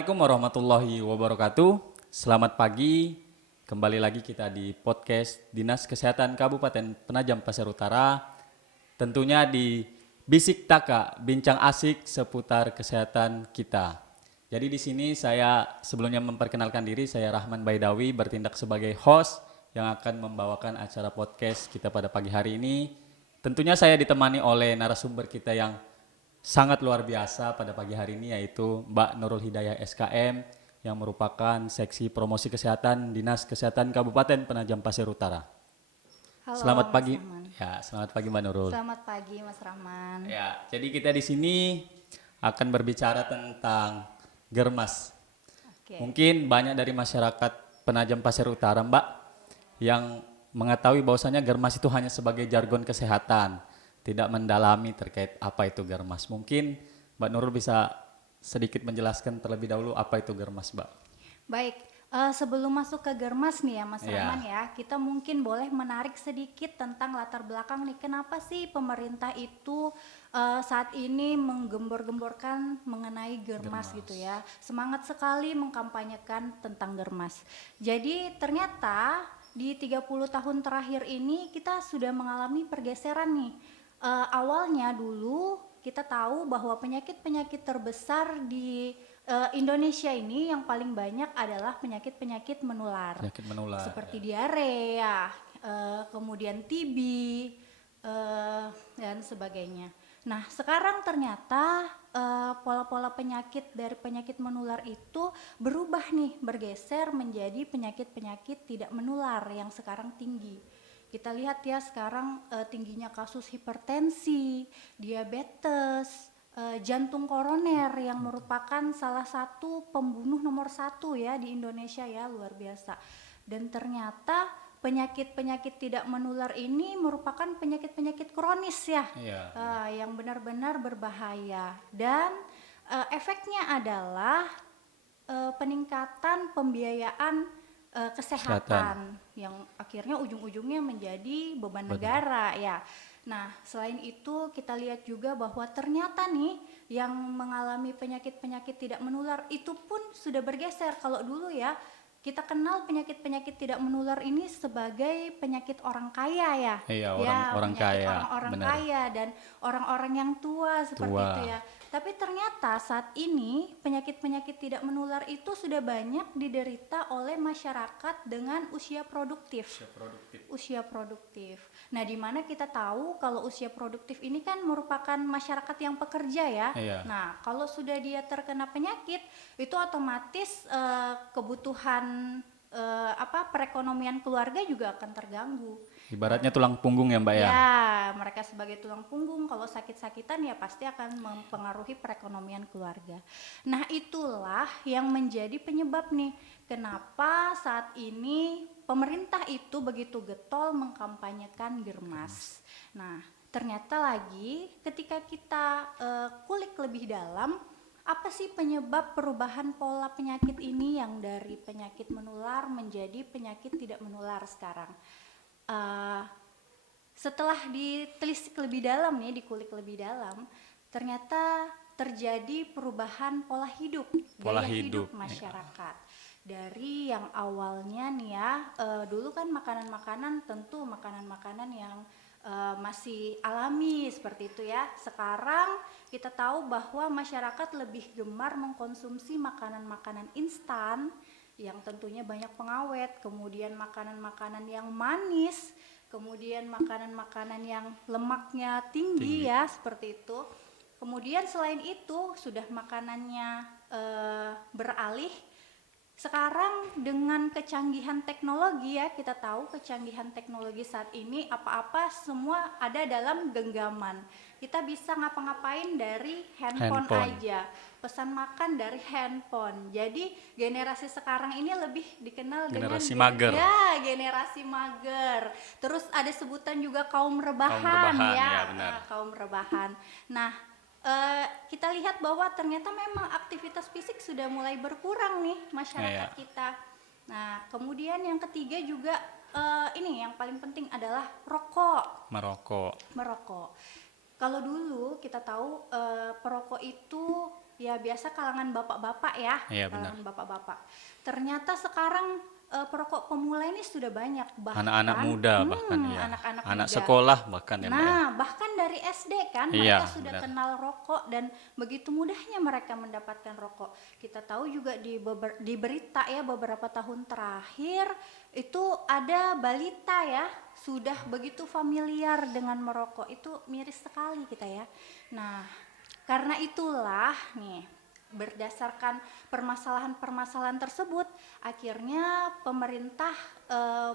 Assalamualaikum warahmatullahi wabarakatuh. Selamat pagi. Kembali lagi kita di podcast Dinas Kesehatan Kabupaten Penajam Pasir Utara. Tentunya di Bisik Taka, bincang asik seputar kesehatan kita. Jadi di sini saya sebelumnya memperkenalkan diri, saya Rahman Baidawi bertindak sebagai host yang akan membawakan acara podcast kita pada pagi hari ini. Tentunya saya ditemani oleh narasumber kita yang sangat luar biasa pada pagi hari ini, yaitu Mbak Nurul Hidayah SKM yang merupakan Seksi Promosi Kesehatan Dinas Kesehatan Kabupaten Penajam Pasir Utara. Halo, Selamat Mas pagi. Rahman. Ya, selamat pagi Mbak Nurul. Selamat pagi, Mas Rahman. Ya, jadi kita di sini akan berbicara tentang germas. Oke. Mungkin banyak dari masyarakat Penajam Pasir Utara, Mbak, yang mengetahui bahwasanya germas itu hanya sebagai jargon kesehatan, tidak mendalami terkait apa itu germas. Mungkin Mbak Nurul bisa sedikit menjelaskan terlebih dahulu apa itu germas, Mbak. Baik, sebelum masuk ke germas nih ya Mas Iya. Rahman ya, kita mungkin boleh menarik sedikit tentang latar belakang nih. Kenapa sih pemerintah itu saat ini menggembor-gemborkan mengenai germas gitu ya. Semangat sekali mengkampanyekan tentang germas. Jadi ternyata di 30 tahun terakhir ini kita sudah mengalami pergeseran nih. Awalnya dulu kita tahu bahwa penyakit-penyakit terbesar di Indonesia ini yang paling banyak adalah penyakit-penyakit menular. Penyakit menular. Seperti diare, kemudian TB, dan sebagainya. Nah, sekarang ternyata pola-pola penyakit dari penyakit menular itu berubah nih, bergeser menjadi penyakit-penyakit tidak menular yang sekarang tinggi. Kita lihat ya sekarang tingginya kasus hipertensi, diabetes, jantung koroner yang merupakan salah satu pembunuh nomor 1 ya di Indonesia ya, luar biasa. Dan ternyata penyakit-penyakit tidak menular ini merupakan penyakit-penyakit kronis ya, Iya. yang benar-benar berbahaya. Dan efeknya adalah peningkatan pembiayaan kesehatan yang akhirnya ujung-ujungnya menjadi beban negara ya. Nah, selain itu kita lihat juga bahwa ternyata nih yang mengalami penyakit-penyakit tidak menular itu pun sudah bergeser. Kalau dulu ya kita kenal penyakit-penyakit tidak menular ini sebagai penyakit orang kaya ya. Iya, Ya, orang penyakit kaya, orang-orang benar. kaya dan orang-orang yang tua seperti Tua. itu ya. Tapi ternyata saat ini penyakit-penyakit tidak menular itu sudah banyak diderita oleh masyarakat dengan usia produktif. Usia produktif. Nah, di mana kita tahu kalau usia produktif ini kan merupakan masyarakat yang pekerja ya. Iya. Nah, kalau sudah dia terkena penyakit, itu otomatis kebutuhan perekonomian keluarga juga akan terganggu. Ibaratnya tulang punggung ya, Mbak ya. Ya, mereka sebagai tulang punggung kalau sakit-sakitan ya pasti akan mempengaruhi perekonomian keluarga. Nah, itulah yang menjadi penyebab nih kenapa saat ini pemerintah itu begitu getol mengkampanyekan germas. Nah, ternyata lagi ketika kita kulik lebih dalam, apa sih penyebab perubahan pola penyakit ini yang dari penyakit menular menjadi penyakit tidak menular sekarang? Setelah ditelisik lebih dalam nih, dikulik lebih dalam, ternyata terjadi perubahan pola hidup, Pola gaya hidup, hidup masyarakat. Dari yang awalnya nih ya, dulu kan makanan-makanan tentu makanan-makanan yang masih alami seperti itu ya. Sekarang kita tahu bahwa masyarakat lebih gemar mengkonsumsi makanan-makanan instan yang tentunya banyak pengawet, kemudian makanan-makanan yang manis, kemudian makanan-makanan yang lemaknya tinggi ya, seperti itu. Kemudian selain itu sudah makanannya beralih. Sekarang dengan kecanggihan teknologi ya, kita tahu kecanggihan teknologi saat ini apa-apa semua ada dalam genggaman. Kita bisa ngapa-ngapain dari handphone aja, pesan makan dari handphone. Jadi generasi sekarang ini lebih dikenal Generasi dengan mager. ya, generasi mager. Terus ada sebutan juga kaum rebahan, rebahan, ya, ya, benar. kaum rebahan. Nah, kita lihat bahwa ternyata memang aktivitas fisik sudah mulai berkurang nih masyarakat kita. Nah, kemudian yang ketiga juga ini yang paling penting adalah merokok. Kalau dulu kita tahu perokok itu ya biasa kalangan bapak-bapak ya, Iya, benar. kalangan bapak-bapak. Ternyata sekarang perokok pemula ini sudah banyak, Anak-anak muda bahkan ya. anak-anak Anak muda. sekolah bahkan ya, Mbak ya. Nah, bahkan dari SD kan Iya, mereka sudah benar. kenal rokok dan begitu mudahnya mereka mendapatkan rokok. Kita tahu juga di berita ya beberapa tahun terakhir itu ada balita ya sudah begitu familiar dengan merokok. Itu miris sekali kita ya. Nah, karena itulah nih berdasarkan permasalahan-permasalahan tersebut akhirnya pemerintah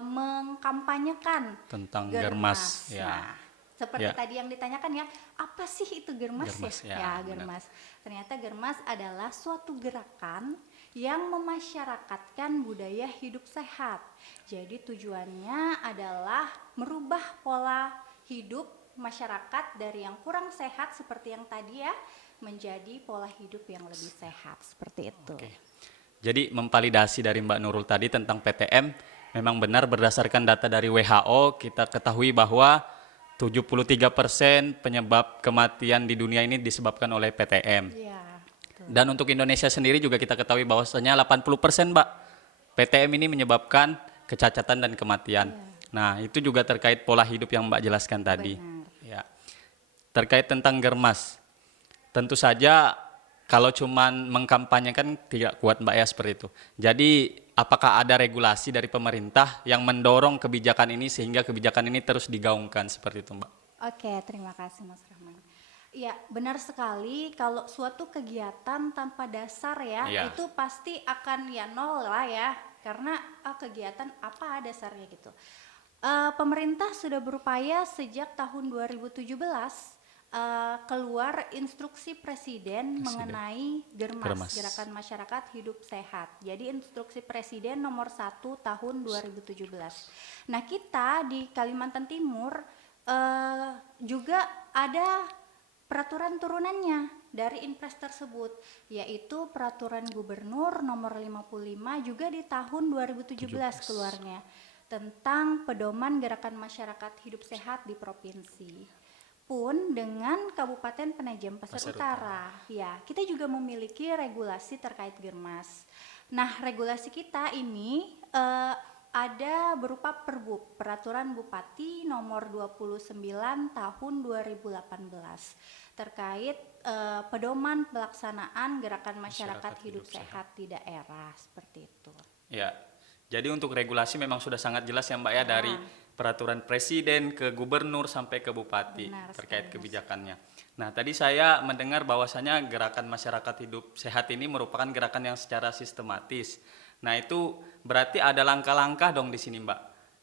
mengkampanyekan Tentang germas, ya. Nah, seperti Ya. tadi yang ditanyakan ya, apa sih itu germas, Germas, ya? ya, Ya, benar. germas. Ternyata germas adalah suatu gerakan yang memasyarakatkan budaya hidup sehat. Jadi tujuannya adalah merubah pola hidup masyarakat dari yang kurang sehat seperti yang tadi ya, menjadi pola hidup yang lebih sehat seperti itu. Oke. Jadi memvalidasi dari Mbak Nurul tadi tentang PTM, memang benar berdasarkan data dari WHO kita ketahui bahwa 73% penyebab kematian di dunia ini disebabkan oleh PTM. Iya, betul. Dan untuk Indonesia sendiri juga kita ketahui bahwasanya 80% Mbak PTM ini menyebabkan kecacatan dan kematian. Nah, itu juga terkait pola hidup yang Mbak jelaskan tadi. Benar. Ya. Terkait tentang germas. Tentu saja kalau cuman mengkampanyekan tidak kuat Mbak ya seperti itu. Jadi apakah ada regulasi dari pemerintah yang mendorong kebijakan ini sehingga kebijakan ini terus digaungkan seperti itu Mbak? Oke, terima kasih Mas Rahman. Ya, benar sekali kalau suatu kegiatan tanpa dasar ya, Iya. itu pasti akan ya nol lah ya. Karena kegiatan apa dasarnya gitu. Pemerintah sudah berupaya sejak tahun 2017 keluar instruksi presiden mengenai Germas. Gerakan Masyarakat Hidup Sehat. Jadi instruksi presiden nomor 1 tahun 2017. Nah, kita di Kalimantan Timur juga ada peraturan turunannya dari Inpres tersebut, yaitu peraturan gubernur nomor 55 juga di tahun 2017 keluarnya tentang pedoman gerakan masyarakat hidup sehat di provinsi. Pun dengan Kabupaten Penajam Pasir Utara. Ya, kita juga memiliki regulasi terkait germas. Nah, regulasi kita ini ada berupa Perbup, Peraturan Bupati nomor 29 tahun 2018 terkait pedoman pelaksanaan gerakan masyarakat hidup sehat di daerah seperti itu. Ya. Jadi untuk regulasi memang sudah sangat jelas ya Mbak ya dari peraturan presiden ke gubernur sampai ke bupati. Benar terkait sekali, Mas. kebijakannya. Nah, tadi saya mendengar bahwasanya gerakan masyarakat hidup sehat ini merupakan gerakan yang secara sistematis. Nah, itu berarti ada langkah-langkah dong di sini Mbak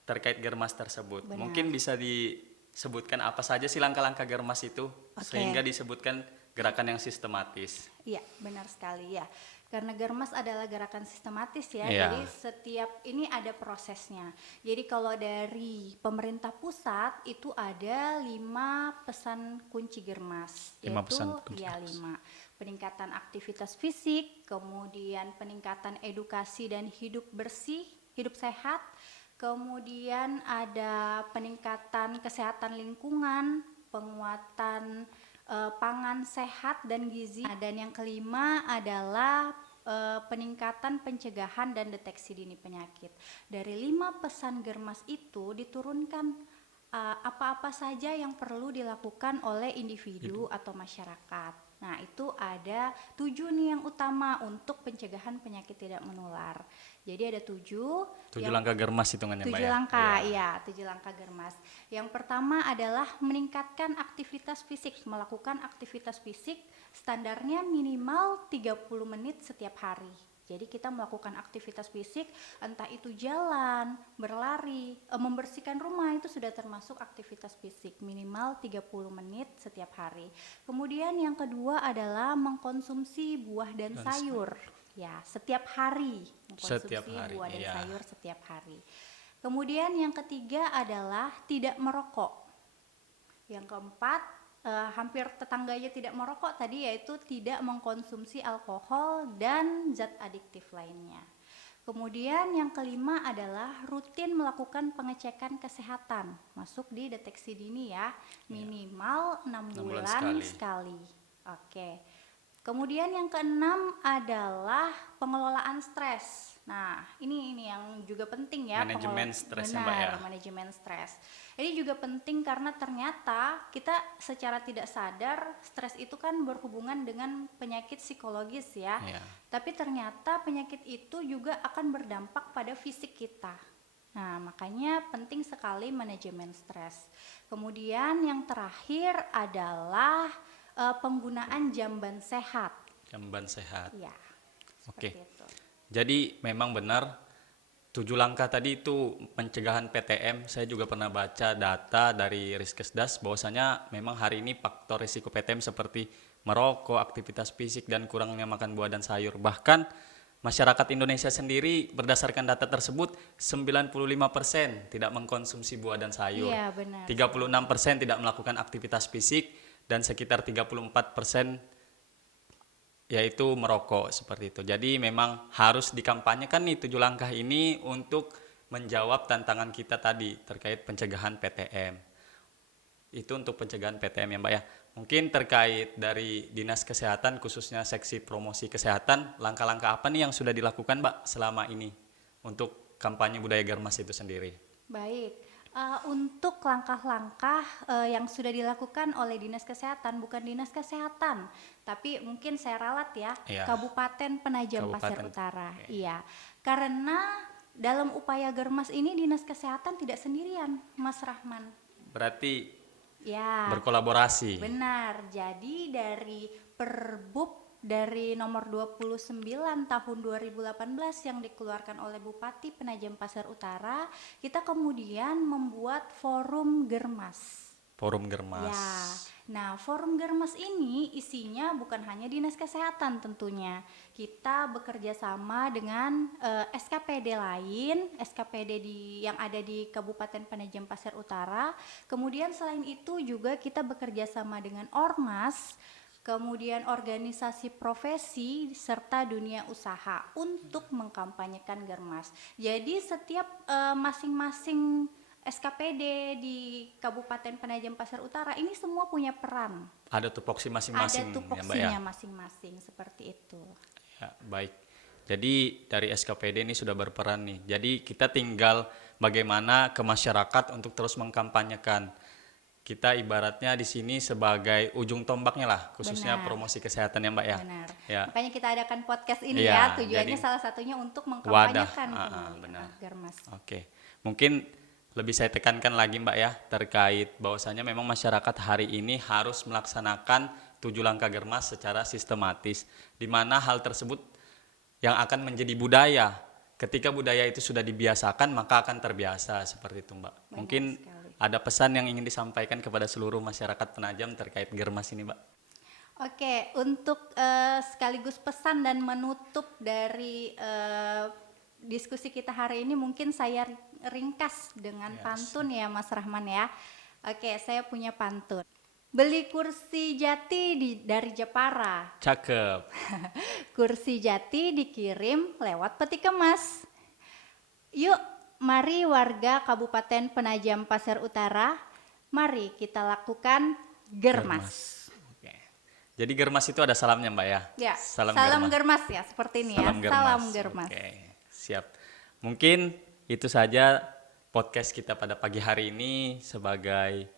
terkait germas tersebut. Benar. Mungkin bisa disebutkan apa saja sih langkah-langkah germas itu sehingga disebutkan gerakan yang sistematis. Iya, benar sekali ya. Karena germas adalah gerakan sistematis ya, Iya. jadi setiap ini ada prosesnya. Jadi kalau dari pemerintah pusat itu ada 5 pesan kunci germas. 5 Yaitu, pesan kunci ya, germas. 5. Peningkatan aktivitas fisik, kemudian peningkatan edukasi dan hidup bersih, hidup sehat, kemudian ada peningkatan kesehatan lingkungan, penguatan pangan sehat dan gizi. Nah, dan yang kelima adalah peningkatan pencegahan dan deteksi dini penyakit. Dari 5 pesan germas itu diturunkan apa-apa saja yang perlu dilakukan oleh individu atau masyarakat. Nah, itu ada 7 nih yang utama untuk pencegahan penyakit tidak menular. Jadi ada 7. 7 langkah germas hitungannya Mbak 7 ya. langkah, Iya. iya, 7 langkah germas. Yang pertama adalah meningkatkan aktivitas fisik, melakukan aktivitas fisik standarnya minimal 30 menit setiap hari. Jadi kita melakukan aktivitas fisik, entah itu jalan, berlari, membersihkan rumah itu sudah termasuk aktivitas fisik minimal 30 menit setiap hari. Kemudian yang kedua adalah mengkonsumsi buah dan sayur. Ya, setiap hari mengkonsumsi Setiap hari, buah dan iya. sayur setiap hari. Kemudian yang ketiga adalah tidak merokok. Yang keempat, hampir tetangganya tidak merokok tadi, yaitu tidak mengkonsumsi alkohol dan zat adiktif lainnya. Kemudian yang kelima adalah rutin melakukan pengecekan kesehatan, masuk di deteksi dini ya, minimal 6 bulan sekali. Oke. Kemudian yang keenam adalah pengelolaan stres. Nah, ini yang juga penting ya. Manajemen stres ya, Mbak, ya. Benar, manajemen stres. Ini juga penting karena ternyata kita secara tidak sadar stres itu kan berhubungan dengan penyakit psikologis ya. Iya. Tapi ternyata penyakit itu juga akan berdampak pada fisik kita. Nah, makanya penting sekali manajemen stres. Kemudian yang terakhir adalah penggunaan jamban sehat. Jamban sehat. Ya, Oke. seperti itu. Jadi memang benar 7 langkah tadi itu pencegahan PTM. Saya juga pernah baca data dari Riskesdas bahwasanya memang hari ini faktor risiko PTM seperti merokok, aktivitas fisik, dan kurangnya makan buah dan sayur. Bahkan masyarakat Indonesia sendiri berdasarkan data tersebut 95% tidak mengkonsumsi buah dan sayur. Iya, benar. 36% tidak melakukan aktivitas fisik dan sekitar 34% yaitu merokok seperti itu. Jadi memang harus dikampanyekan nih 7 langkah ini untuk menjawab tantangan kita tadi terkait pencegahan PTM. Itu untuk pencegahan PTM ya Mbak ya. Mungkin terkait dari Dinas Kesehatan khususnya seksi promosi kesehatan, langkah-langkah apa nih yang sudah dilakukan Mbak selama ini untuk kampanye budaya Germas itu sendiri? Baik, untuk langkah-langkah yang sudah dilakukan oleh Dinas Kesehatan, bukan Dinas Kesehatan, tapi mungkin saya ralat ya, Iya. Kabupaten Penajam Pasir Kabupaten. Utara. Oke. Iya, karena dalam upaya Germas ini Dinas Kesehatan tidak sendirian, Mas Rahman. Berarti Ya, berkolaborasi. benar. Jadi dari Perbub dari nomor 29 tahun 2018 yang dikeluarkan oleh Bupati Penajam Pasir Utara, kita kemudian membuat forum Germas. Forum Germas. Ya, nah forum Germas ini isinya bukan hanya Dinas Kesehatan tentunya. Kita bekerja sama dengan SKPD lain, SKPD yang ada di Kabupaten Penajam Pasir Utara. Kemudian selain itu juga kita bekerja sama dengan Ormas, kemudian organisasi profesi serta dunia usaha untuk mengkampanyekan Germas. Jadi setiap masing-masing SKPD di Kabupaten Penajam Pasir Utara ini semua punya peran. Ada tupoksi masing-masing Ada ya Mbak ya. tupoksinya masing-masing seperti itu. Ya, baik. Jadi dari SKPD ini sudah berperan nih. Jadi kita tinggal bagaimana ke masyarakat untuk terus mengkampanyekan. Kita ibaratnya di sini sebagai ujung tombaknya lah, khususnya Benar. promosi kesehatan ya Mbak ya. Benar. Ya. Makanya kita adakan podcast ini Iya, ya. Tujuannya jadi salah satunya untuk mengkampanyekan wadah. kembali Benar. Germas. Oke. Mungkin lebih saya tekankan lagi Mbak ya terkait bahwasanya memang masyarakat hari ini harus melaksanakan 7 langkah Germas secara sistematis, di mana hal tersebut yang akan menjadi budaya. Ketika budaya itu sudah dibiasakan maka akan terbiasa seperti itu Mbak. Benar Mungkin sekali. ada pesan yang ingin disampaikan kepada seluruh masyarakat Penajam terkait Germas ini Mbak. Oke, untuk sekaligus pesan dan menutup dari diskusi kita hari ini mungkin saya ringkas dengan pantun ya Mas Rahman ya. Oke, saya punya pantun. Beli kursi jati dari Jepara. Cakep. Kursi jati dikirim lewat peti kemas. Yuk, mari warga Kabupaten Penajam Pasir Utara, mari kita lakukan Germas. Oke. Jadi Germas itu ada salamnya Mbak ya. Ya, Salam Germas ya, seperti ini Salam ya. Germas. Salam Germas. Oke, siap. Mungkin itu saja podcast kita pada pagi hari ini sebagai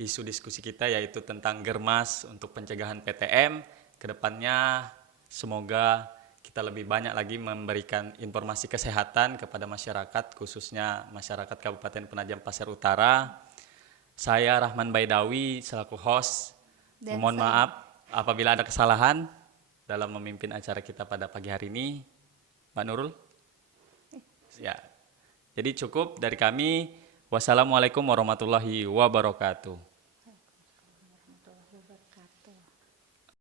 isu diskusi kita yaitu tentang Germas untuk pencegahan PTM. Kedepannya semoga kita lebih banyak lagi memberikan informasi kesehatan kepada masyarakat khususnya masyarakat Kabupaten Penajam Pasir Utara. Saya Rahman Baidawi selaku host. Dan Mohon saya- maaf apabila ada kesalahan dalam memimpin acara kita pada pagi hari ini. Mbak Nurul? Ya. Jadi cukup dari kami. Wassalamualaikum warahmatullahi wabarakatuh.